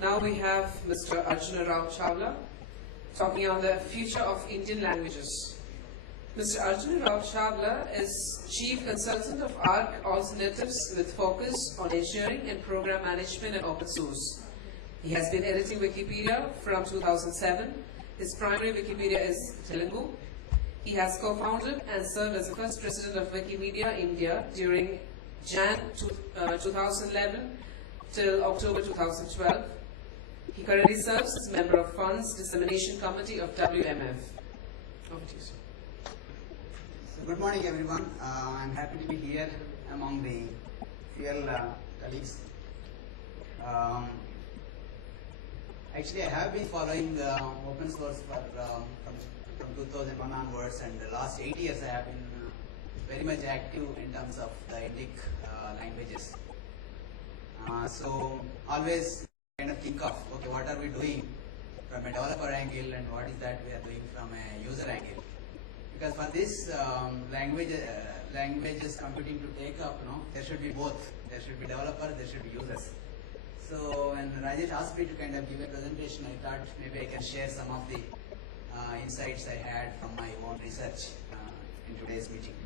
Now we have Mr. Arjuna Rao Chawla talking on the future of Indian languages. Mr. Arjuna Rao Chawla is Chief Consultant of ARC Alternatives with focus on engineering and program management and open source. He has been editing Wikipedia from 2007. His primary Wikipedia is Telugu. He has co-founded and served as the first president of Wikimedia India during Jan 2011 till October 2012. He currently serves as member of Funds Dissemination Committee of WMF. Over to you, sir. So good morning, everyone. I'm happy to be here among the real colleagues. Actually, I have been following the open source from 2001 onwards, and the last 8 years I have been very much active in terms of the Indic languages. So always kind of think of, okay, what are we doing from a developer angle and what is that we are doing from a user angle. Because for this languages computing to take up, there should be both. There should be developers, there should be users. So when Rajesh asked me to kind of give a presentation, I thought maybe I can share some of the insights I had from my own research in today's meeting.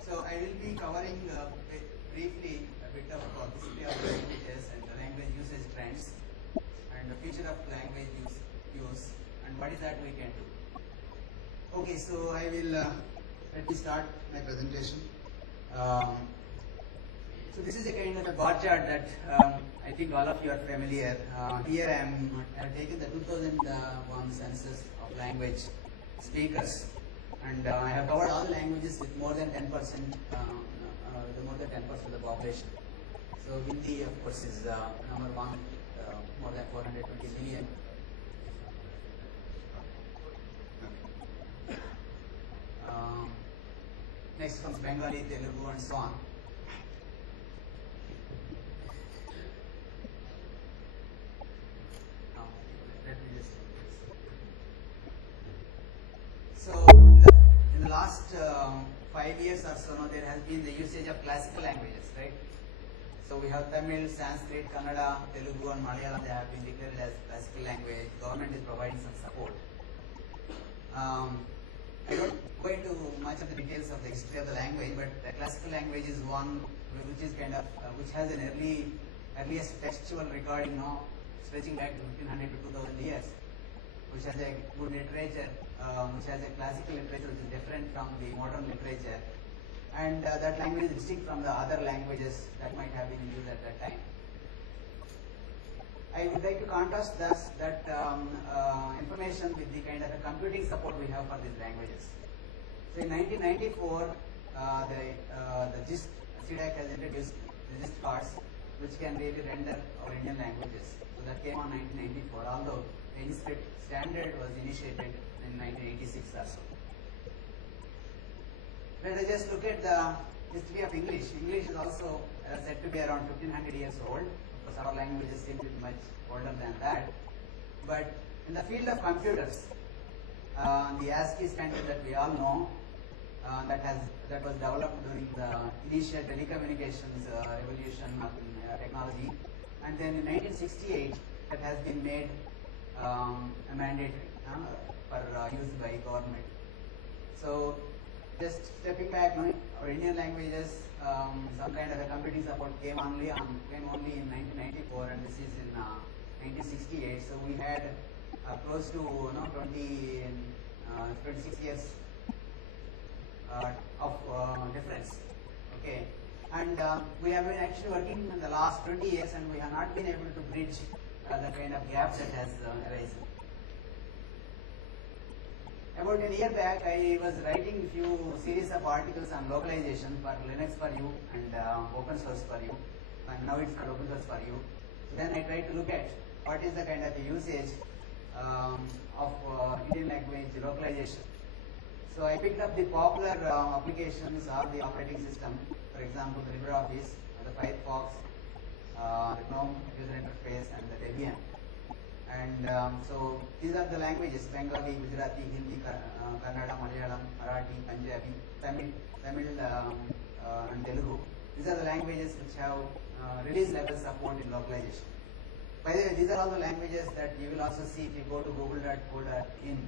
So I will be covering briefly a bit of history of languages and the language usage trends and the future of language use and what is that we can do. Okay, so I will let me start my presentation. So this is a kind of a bar chart that I think all of you are familiar. Here I have taken the 2001 census of language speakers, and I have covered all the languages with more than 10%, more than 10% of the population. So Hindi, of course, is number one, more than 420 million. Next comes Bengali, Telugu, and so on. So in the last 5 years or so, there has been the usage of classical languages, right? So we have Tamil, Sanskrit, Kannada, Telugu, and Malayalam. They have been declared as classical language. Government is providing some support. I don't go into much of the details of the history of the language, but the classical language is one which is kind of which has an earliest textual recording now stretching back to 1500 to 2000 years, which has a good literature, which has a classical literature which is different from the modern literature, and that language is distinct from the other languages that might have been used at that time. I would like to contrast that information with the kind of a computing support we have for these languages. So in 1994, the GIST CDAC has introduced the GIST cards, which can really render our Indian languages. So that came on 1994, although the INSCRIPT standard was initiated in 1986 or so. Let us just look at the history of English. English is also said to be around 1500 years old. Of course, our languages seem to be much older than that. But in the field of computers, the ASCII standard that we all know, that was developed during the initial telecommunications revolution of technology, and then in 1968, that has been made a mandatory for use by government. So just stepping back, our Indian languages, some kind of a computing support came only in 1994, and this is in 1968. So we had close to 26 years of difference. Okay, and we have been actually working in the last 20 years, and we have not been able to bridge the kind of gaps that has arisen. About a year back, I was writing a few series of articles on localization for Linux for You and open source for you, and now it's called open source for you. Then I tried to look at what is the kind of usage of Indian language localization. So I picked up the popular applications of the operating system, for example, the LibreOffice, the Firefox, the GNOME user interface, and the Debian. And so these are the languages: Bengali, Gujarati, Hindi, Kannada, Malayalam, Marathi, Punjabi, Tamil, and Telugu. These are the languages which have release level support in localization. By the way, these are all the languages that you will also see if you go to google.co.in.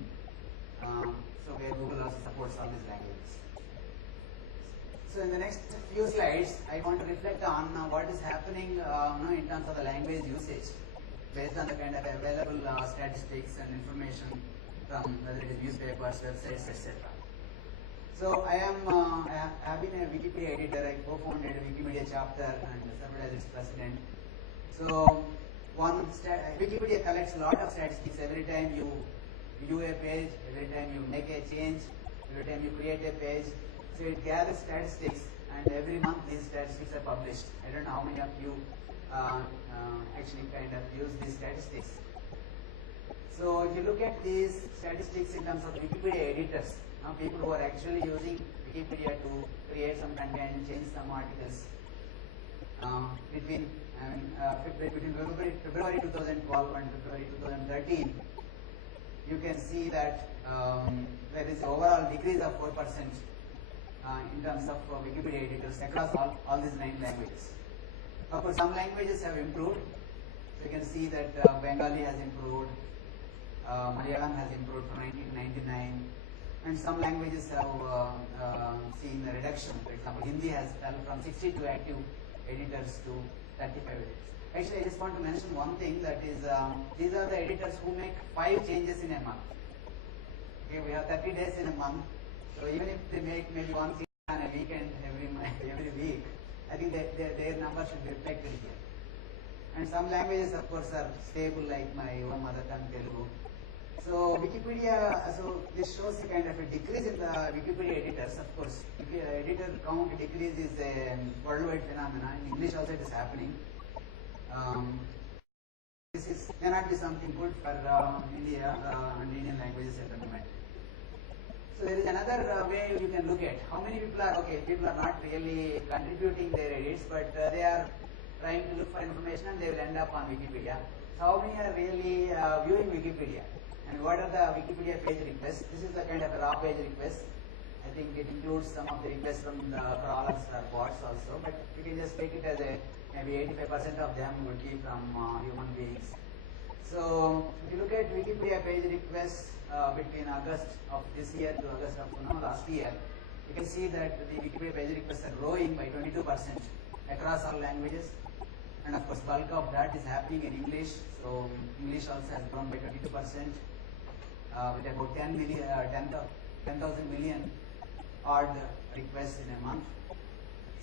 So where Google also supports all these languages. So in the next few slides, I want to reflect on what is happening in terms of the language usage based on the kind of available statistics and information from whether it is newspapers, websites, etc. So I have been a Wikipedia editor. I co-founded a Wikimedia chapter and served as its president. So Wikipedia collects a lot of statistics every time you do a page, every time you make a change, every time you create a page. So it gathers statistics, and every month these statistics are published. I don't know how many of you actually kind of use these statistics. So if you look at these statistics in terms of Wikipedia editors, people who are actually using Wikipedia to create some content, change some articles, between February 2012 and February 2013, you can see that there is overall decrease of 4% in terms of Wikipedia editors across all these 9 languages. Of course, some languages have improved. So you can see that Bengali has improved, Malayalam has improved from 1999, and some languages have seen a reduction. For example, Hindi has fell from 62 active editors to 35 editors. Actually, I just want to mention one thing, that is, these are the editors who make 5 changes in a month. Okay, we have 30 days in a month, so even if they make maybe one change on a weekend every week, I think their number should be reflected here. And some languages, of course, are stable, like my own mother tongue, Telugu. So Wikipedia, so this shows a kind of a decrease in the Wikipedia editors. Of course, editor count decrease is a worldwide phenomenon. In English also it is happening. This may not be something good for India and Indian languages at the moment. So there is another way you can look at how many people are people are not really contributing their edits, but they are trying to look for information and they will end up on Wikipedia. So how many are really viewing Wikipedia? And what are the Wikipedia page requests? This is the kind of a raw page request. I think it includes some of the requests from the crawlers or bots also, but you can just take it as a maybe 85% of them would be from human beings. So if you look at Wikipedia page requests between August of this year to August of last year, you can see that the Wikipedia page requests are growing by 22% across all languages. And of course, bulk of that is happening in English. So English also has grown by 22%, with about 10,000 million odd requests in a month.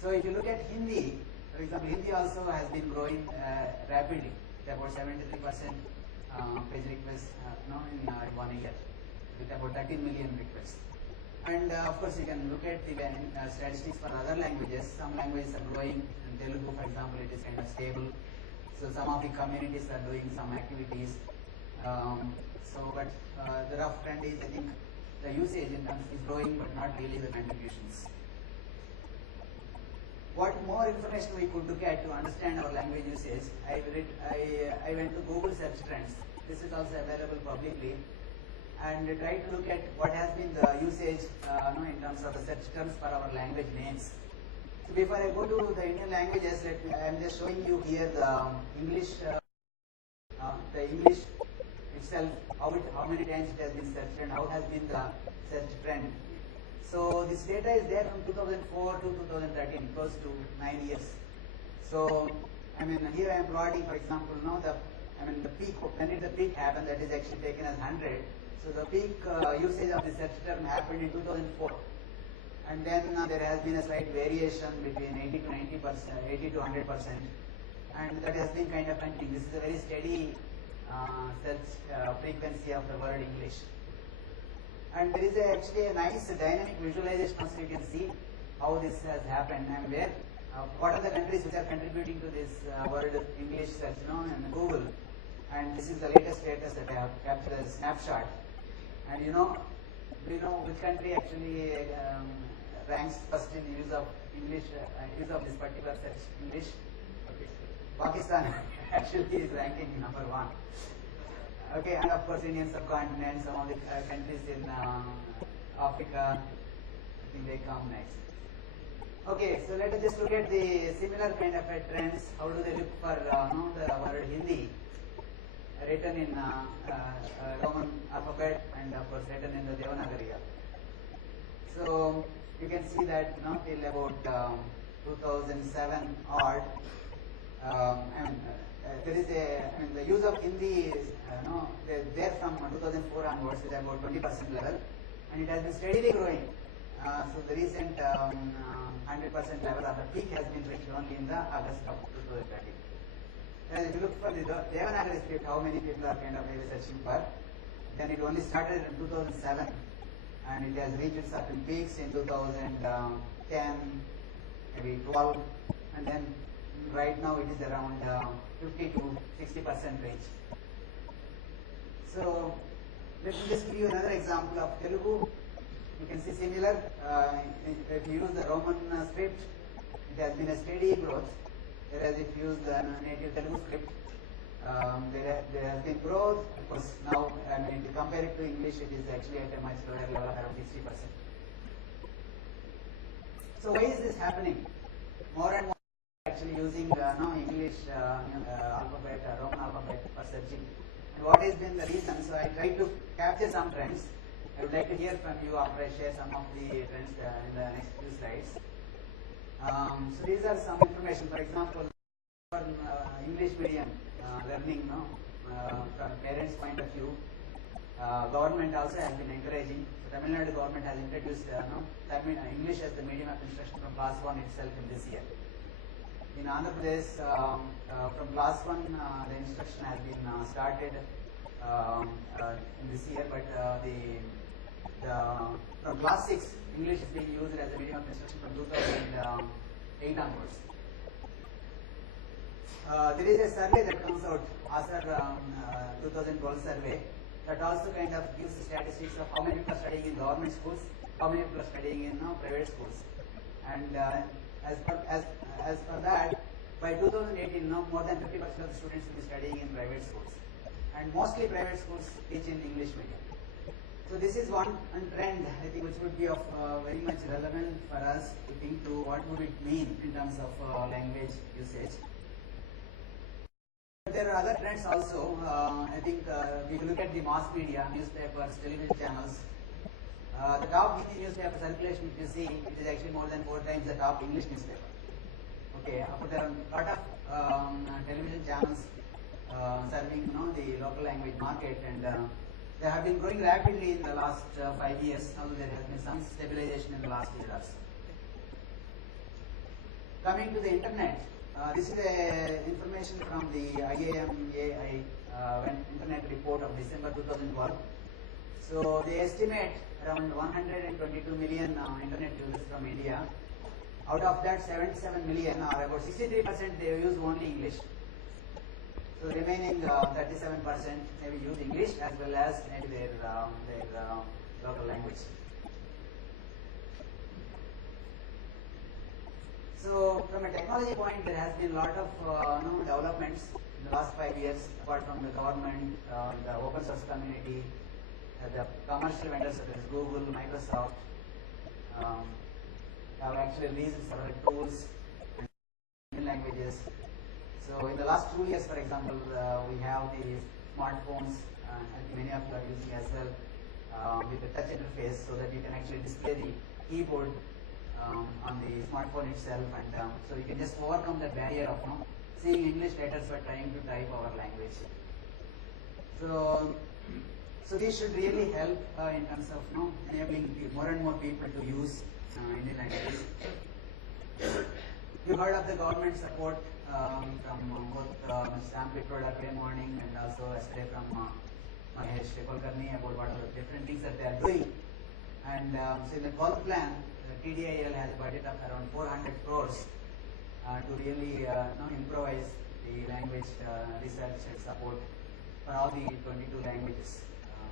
So if you look at Hindi, for example, Hindi also has been growing rapidly, with about 73% page requests in 1 year, with about 13 million requests. And of course, you can look at the statistics for other languages. Some languages are growing. In Telugu, for example, it is kind of stable. So some of the communities are doing some activities. But the rough trend is, I think, the usage in terms is growing, but not really the contributions. What more information we could look at to understand our language usage? I went to Google search trends. This is also available publicly, and try to look at what has been the usage in terms of the search terms for our language names. So before I go to the Indian languages, I am just showing you here the English itself, how many times it has been searched and how has been the search trend. So this data is there from 2004 to 2013, close to 9 years. So I mean, here I am plotting, for example, the peak, when did the peak happen? That is actually taken as 100. So the peak usage of the search term happened in 2004, and then there has been a slight variation between 80 to 90%, 80 to 100%, and that has been kind of continuing. This is a very steady search frequency of the word English. And there is actually a nice dynamic visualization, so you can see how this has happened and where, what are the countries which are contributing to this word English search, in Google. And this is the latest status that I have captured as a snapshot. And do you know which country actually ranks first in use of English, use of this particular search English? Okay. Pakistan actually is ranking number 1. Okay, and of course Indian subcontinent, some of the countries in Africa, I think they come next. Okay, so let us just look at the similar kind of trends. How do they look for the word Hindi written in Roman alphabet and of course written in the Devanagari. So you can see that till about 2007 odd, there is the use of Hindi is there from 2004 onwards is about 20% level, and it has been steadily growing. So the recent 100% level of the peak has been reached only in the August of 2020. And if you look for the Devanagari script, how many people are kind of maybe searching for, then it only started in 2007 and it has reached certain peaks in 2010, maybe 12, and then right now it is around 50 to 60% range. So let me just give you another example of Telugu. You can see similar, if you use the Roman script, it has been a steady growth, whereas if you use the native Telugu script, there has been growth. Of course, now, if you compare it to English, it is actually at a much lower level, around 60%. So why is this happening? More and more actually using English alphabet, Roman alphabet for searching. And what has been the reason? So I tried to capture some trends. I would like to hear from you after I share some of the trends in the next few slides. So these are some information. For example, for English medium learning, from parents' point of view, government also has been encouraging. The Tamil Nadu government has introduced English as the medium of instruction from class 1 itself in this year. In Andhra Pradesh, from class 1, the instruction has been started in this year, but from class 6, English is being used as a medium of instruction from 2008 onwards. There is a survey that comes out, ASER 2012 survey, that also kind of gives the statistics of how many people are studying in government schools, how many people are studying in private schools. And as per that, by 2018, more than 50% of the students will be studying in private schools. And mostly private schools teach in English medium. So this is one trend, I think, which would be of very much relevant for us to think through what would it mean in terms of language usage. But there are other trends also. I think we look at the mass media, newspapers, television channels. The top Hindi newspaper circulation, if you see, it is actually more than 4 times the top English newspaper. Okay, there are a lot of television channels serving the local language market, and they have been growing rapidly in the last 5 years. Although there has been some stabilization in the last years. Coming to the internet, this is information from the IAMAI Internet report of December 2012. So they estimate around 122 million internet users from India. Out of that, 77 million, or about 63%, they use only English. So remaining 37% maybe use English as well as maybe their local language. So from a technology point, there has been a lot of developments in the last 5 years, apart from the government, the open source community, the commercial vendors such as Google, Microsoft, have actually released several tools and languages. So in the last 2 years, for example, we have the smartphones, and many of you are using as well, with the touch interface, so that you can actually display the keyboard on the smartphone itself, and so you can just overcome the barrier of seeing English letters but trying to type our language. So this should really help in terms of enabling more and more people to use Indian languages. You heard of the government support from both Mr. Sam Pitroda today morning and also yesterday from Mahesh Kulkarni about what are the different things that they are doing. And so in the 12th plan, the TDIL has a budget of around 400 crores to really improvise the language research and support for all the 22 languages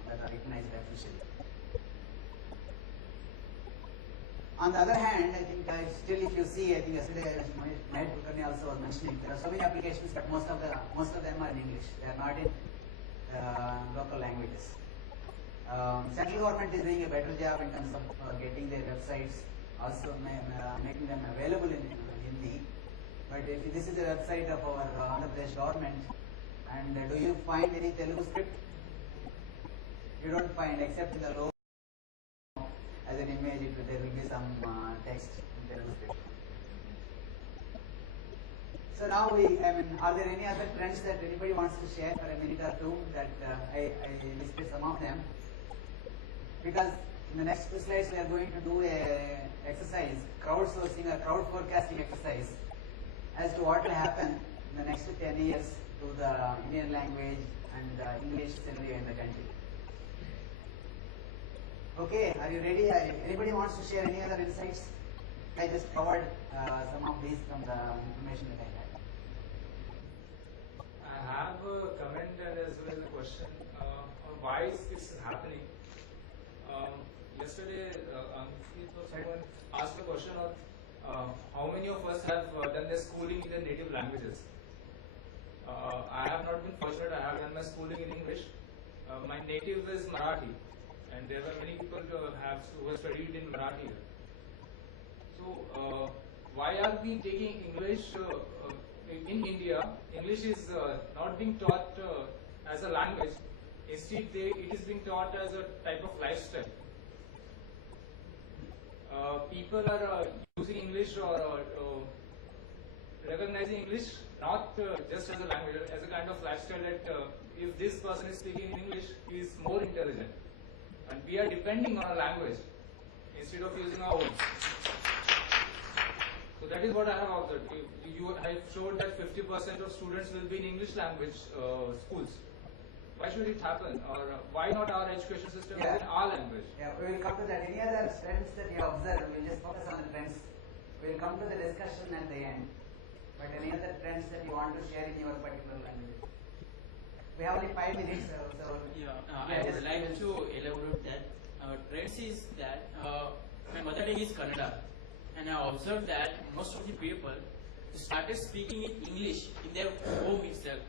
that are recognized officially. On the other hand, I think still, if you see, I think yesterday Mahesh Kulkarni also was mentioning, there are so many applications, but most of them are in English. They are not in local languages. Central government is doing a better job in terms of getting their websites also making them available in Hindi. But if this is the website of our Andhra Pradesh government, and do you find any Telugu script? You don't find, except in the logo as an image, there will be some text in Telugu script. So now are there any other trends that anybody wants to share for a minute or two that I listed some of them? Because in the next two slides we are going to do a exercise, crowdsourcing or crowd forecasting exercise as to what will happen in the next 10 years to the Indian language and English scenario in the country. Okay, are you ready? Anybody wants to share any other insights? I just covered some of these from the information that I had. I have a comment and as well as a question on why is this happening. Yesterday, someone asked a question of how many of us have done their schooling in their native languages. I have not been fortunate. I have done my schooling in English. My native is Marathi, and there were many people who have studied in Marathi. So, why are we taking English in India? English is not being taught as a language. Instead, it is being taught as a type of lifestyle. People are using English or recognizing English not just as a language, as a kind of lifestyle that if this person is speaking in English, he is more intelligent. And we are depending on a language instead of using our own. So that is what I have observed. I showed that 50% of students will be in English language schools. Why should it happen? Or why not our education system in our language? Yeah, we will come to that. Any other trends that you observe? We'll just focus on the trends. We will come to the discussion at the end. But any other trends that you want to share in your particular language? We have only 5 minutes. I would like to elaborate that. Trends is that my mother tongue is Kannada, and I observed that most of the people started speaking in English in their home itself.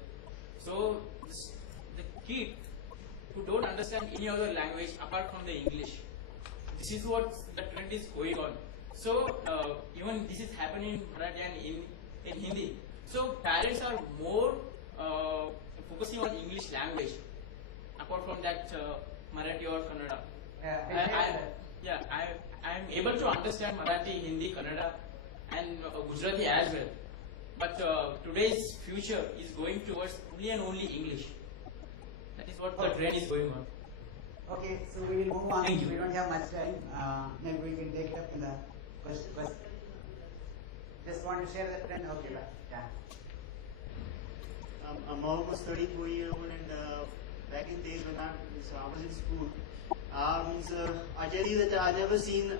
So the kid who don't understand any other language apart from the English, this is what the trend is going on. So even this is happening in Marathi and in Hindi. So parents are more focusing on English language apart from that Marathi or Kannada. I am able to understand Marathi, Hindi, Kannada and Gujarati as well. But today's future is going towards only and only English. That is what the trend is going on. Okay, so we will move on. Thank you. We don't have much time. Maybe we can take it up in the question. Just want to share that trend? Okay, yeah. I'm almost 34 years old, and back in days when I was in school, I tell you that I never seen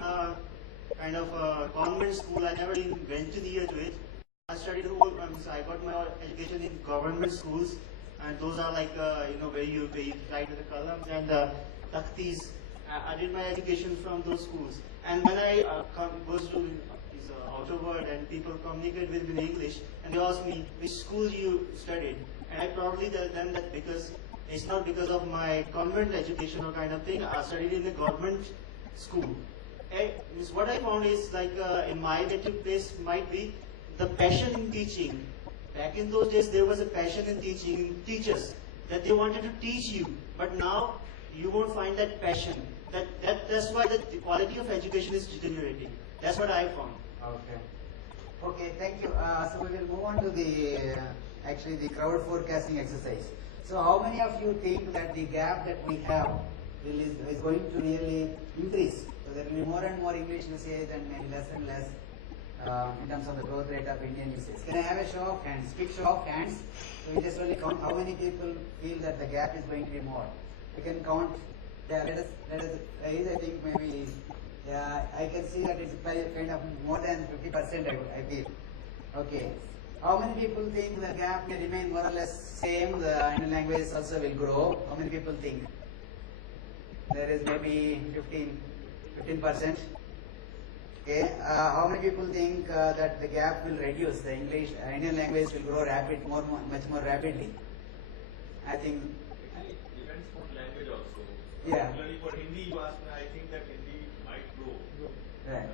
kind of a convent school. I never even went to near to it. I studied I got my education in government schools, and those are like where you write with the columns and takhtis. I did my education from those schools, and when I goes to this outer world and people communicate with me in English, and they ask me which school you studied, and I probably tell them that because it's not because of my convent education or kind of thing. I studied in the government school. And what I found is like in my native place might be the passion in teaching. Back in those days, there was a passion in teaching, in teachers, that they wanted to teach you. But now, you won't find that passion. That's why the quality of education is deteriorating. That's what I found. Okay. Okay, thank you. So we will move on to the actually the crowd forecasting exercise. So how many of you think that the gap that we have is going to really increase? So there will be more and more English usage and less in terms of the growth rate of Indian usage. Can I have a show of hands? Quick show of hands. So we just really count how many people feel that the gap is going to be more. We can count. Yeah, let us raise. I think maybe. Yeah, I can see that it's kind of more than 50%. I feel. Okay. How many people think the gap may remain more or less same? The Indian language also will grow. How many people think? There is maybe 15%. Okay. How many people think that the gap will reduce? The Indian language will grow much more rapidly. I think. Actually, it depends on language also. Yeah. Particularly for Hindi, you asked me, I think that Hindi might grow. Right.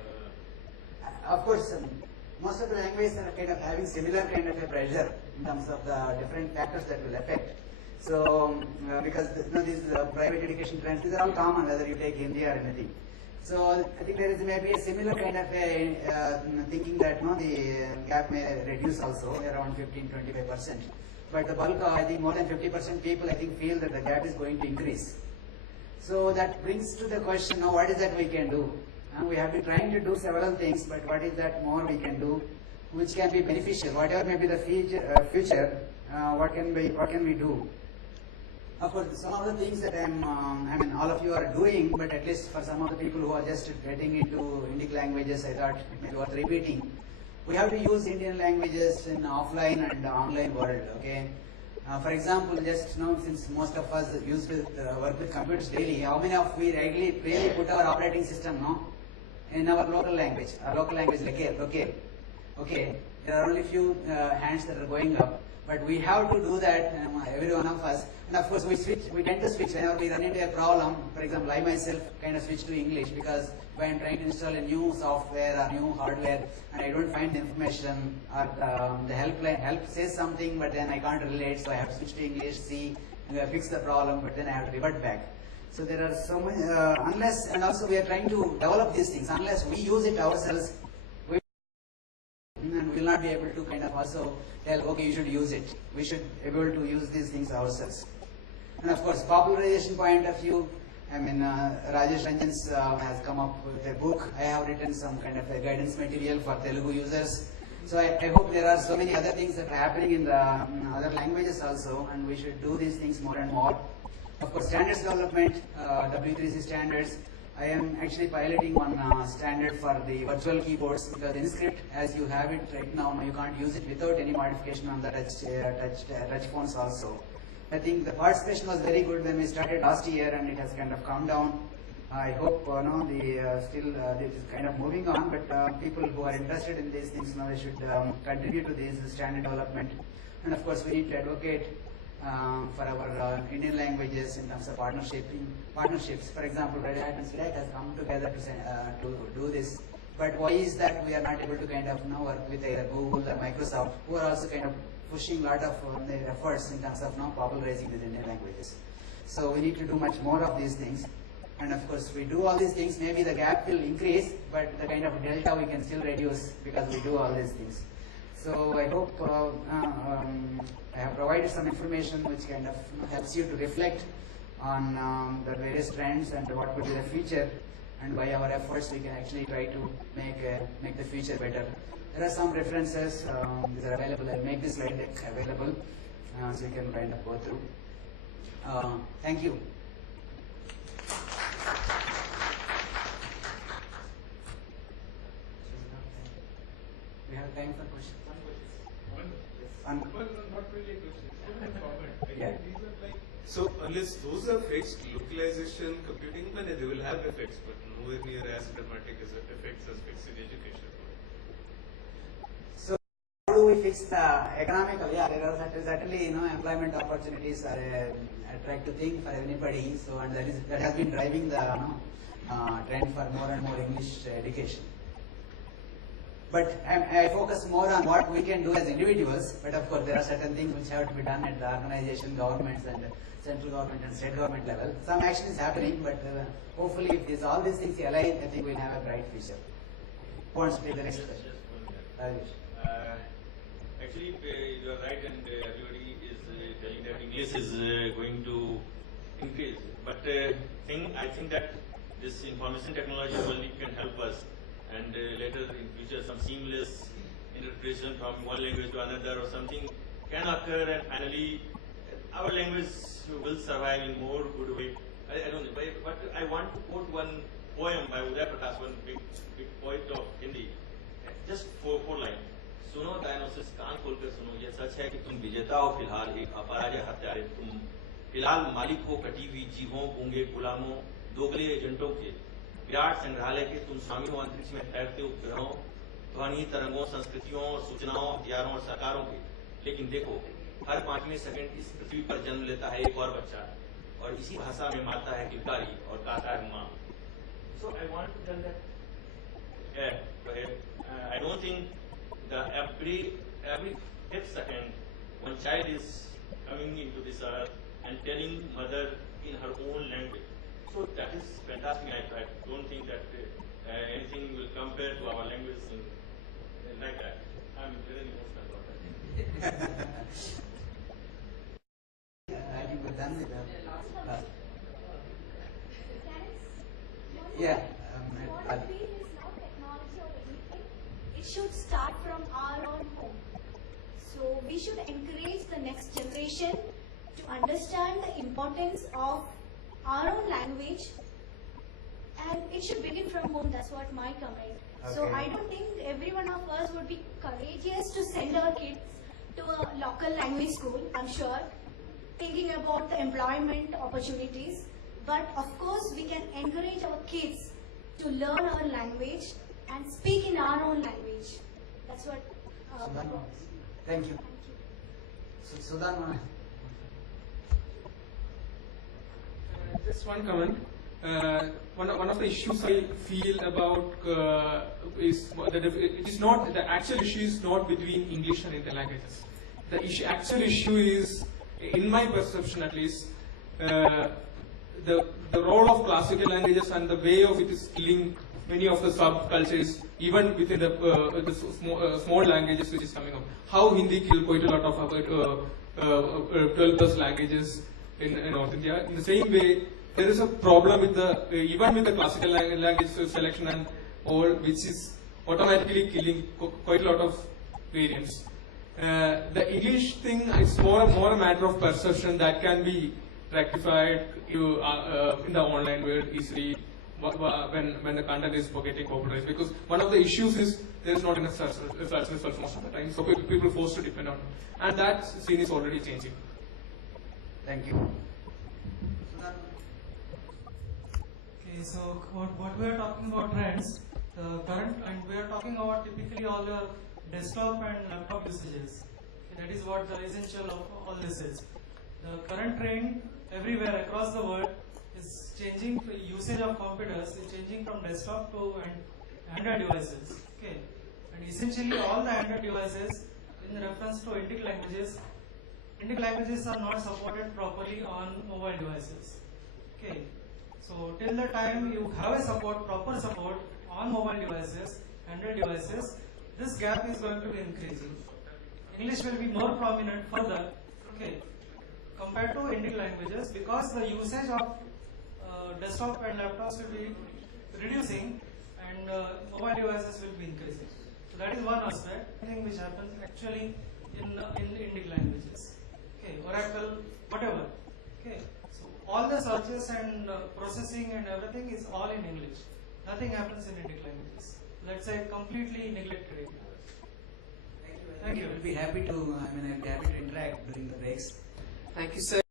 Of course, most of the languages are kind of having similar kind of a pressure in terms of the different factors that will affect. So, because these private education trends, these are all common whether you take Hindi or anything. So, I think there is maybe a similar kind of a thinking that the gap may reduce also around 15-25%. But the bulk, I think more than 50% people, I think, feel that the gap is going to increase. So that brings to the question now, what is that we can do? We have been trying to do several things, but what is that more we can do, which can be beneficial? Whatever may be the future, what can we do? Of course, some of the things that I mean, all of you are doing, but at least for some of the people who are just getting into Indic languages, I thought it was repeating. We have to use Indian languages in offline and online world. Okay. For example, just now, since most of us used to work with computers daily, how many of we really put our operating system in our local language, locale? Okay, there are only few hands that are going up, but we have to do that, every one of us. And of course, we tend to switch whenever we run into a problem. For example, I myself kind of switch to English because when I'm trying to install a new software or new hardware and I don't find the information or the help says something, but then I can't relate, so I have to switch to English, fix the problem, but then I have to revert back. So there are so many, unless, and also we are trying to develop these things, unless we use it ourselves, we will not be able to kind of also tell, okay, you should use it. We should be able to use these things ourselves. And of course, popularization point of view, I mean, Rajesh Ranjan's has come up with a book. I have written some kind of a guidance material for Telugu users. So I hope there are so many other things that are happening in the other languages also, and we should do these things more and more. Of course, standards development, W3C standards. I am actually piloting one standard for the virtual keyboards, because InScript, as you have it right now, you can't use it without any modification on the touch phones also. I think the participation was very good when we started last year, and it has kind of calmed down. I hope it is kind of moving on, but people who are interested in these things now, they should contribute to this standard development. And of course, we need to advocate for our Indian languages in terms of partnerships. For example, Red Hat and SLAC has come together to do this. But why is that we are not able to kind of work with either Google or Microsoft, who are also kind of pushing a lot of their efforts in terms of popularizing these Indian languages. So we need to do much more of these things. And of course, we do all these things, maybe the gap will increase, but the kind of delta we can still reduce because we do all these things. So I hope I have provided some information which kind of helps you to reflect on the various trends and what could be the future, and by our efforts we can actually try to make the future better. There are some references, these are available. I'll make this slide deck available so you can kind of go through. Thank you. We have time for questions. Not really a question. Yeah. So unless those are fixed, localization, computing, they will have effects, but nowhere near as dramatic as effects as fixed in education. So how do we fix the economical? Yeah, there are certainly employment opportunities are an attractive thing for anybody. So and that has been driving the trend for more and more English education. But I focus more on what we can do as individuals, but of course there are certain things which have to be done at the organization, governments and central government and state government level. Some action is happening, but hopefully if all these things align, I think we'll have a bright future. Who wants to take the next question? Actually, you are right, and everybody is telling that English is going to increase. But I think that this information technology only can help us, and later in future some seamless interpretation from one language to another or something can occur, and finally our language will survive in more good way. I don't know, but I want to quote one poem by Uday Prakash, one big poet of Hindi. Just four lines. सुनो डायनोसिस कान खोलकर सुनो, यह सच है कि तुम विजेता हो फिलहाल, एक अपराजय हत्यारे तुम फिलहाल मालिक हो कटी हुई जीवों, गूंगे गुलामों, दोगले एजेंटों के विराट संग्रहालय के तुम स्वामी हो अंतरिक्ष में तैरते उपग्रहों, ध्वनि तरंगों, संस्कृतियों और सूचनाओं, हथियारों और सरकारों के। लेकिन देखो, हर 5वें सेकंड इस पृथ्वी पर जन्म लेता है एक और बच्चा, और इसी भाषा में मारता है किलकारी और कहता है माँ। So I want to tell that go ahead. I don't think that every 5th second one child is coming into this earth and telling mother in her own language. So that is fantastic. I don't think that anything will compare to our language like that. I'm very emotional about that. I think we're done with that. Yeah. What we feel is not technology or anything. It should start from our own home. So we should encourage the next generation to understand the importance of our own language, and it should begin from home. That's what my comment. So Okay. I don't think every one of us would be courageous to send our kids to a local language school, I'm sure, thinking about the employment opportunities. But of course, we can encourage our kids to learn our language and speak in our own language. That's what. Sudharma. Thank you. Sudharma. Just one comment. One of the issues I feel about is that it is not the actual issue is not between English and Indian languages. The actual issue is, in my perception at least, the role of classical languages and the way of it is killing many of the subcultures, even within the small languages which is coming up. How Hindi killed quite a lot of about 12 plus languages in North India. In the same way, there is a problem with the even with the classical language selection and all, which is automatically killing quite a lot of variants. The English thing is more a matter of perception that can be rectified in the online world easily when the content is getting popularized. Because one of the issues is there is not enough search results most of the time, so people are forced to depend on it, and that scene is already changing. Thank you. Okay, so what we are talking about trends, the current, and we are talking about typically all your desktop and laptop usages. That is what the essential of all this is. The current trend everywhere across the world is changing. The usage of computers is changing from desktop to Android devices. Okay, and essentially all the Android devices, in reference to Indic languages are not supported properly on mobile devices. Okay, so till the time you have a proper support on mobile devices, Android devices, this gap is going to be increasing. English will be more prominent further, okay, compared to Indic languages, because the usage of desktop and laptops will be reducing and mobile devices will be increasing. So that is one aspect, thing which happens actually in Indic languages. Okay, Oracle, whatever. Okay, so all the searches and processing and everything is all in English. Nothing happens in Indic languages. Let's say completely neglected. Thank you. We'll be happy to interact during the breaks. Thank you, sir.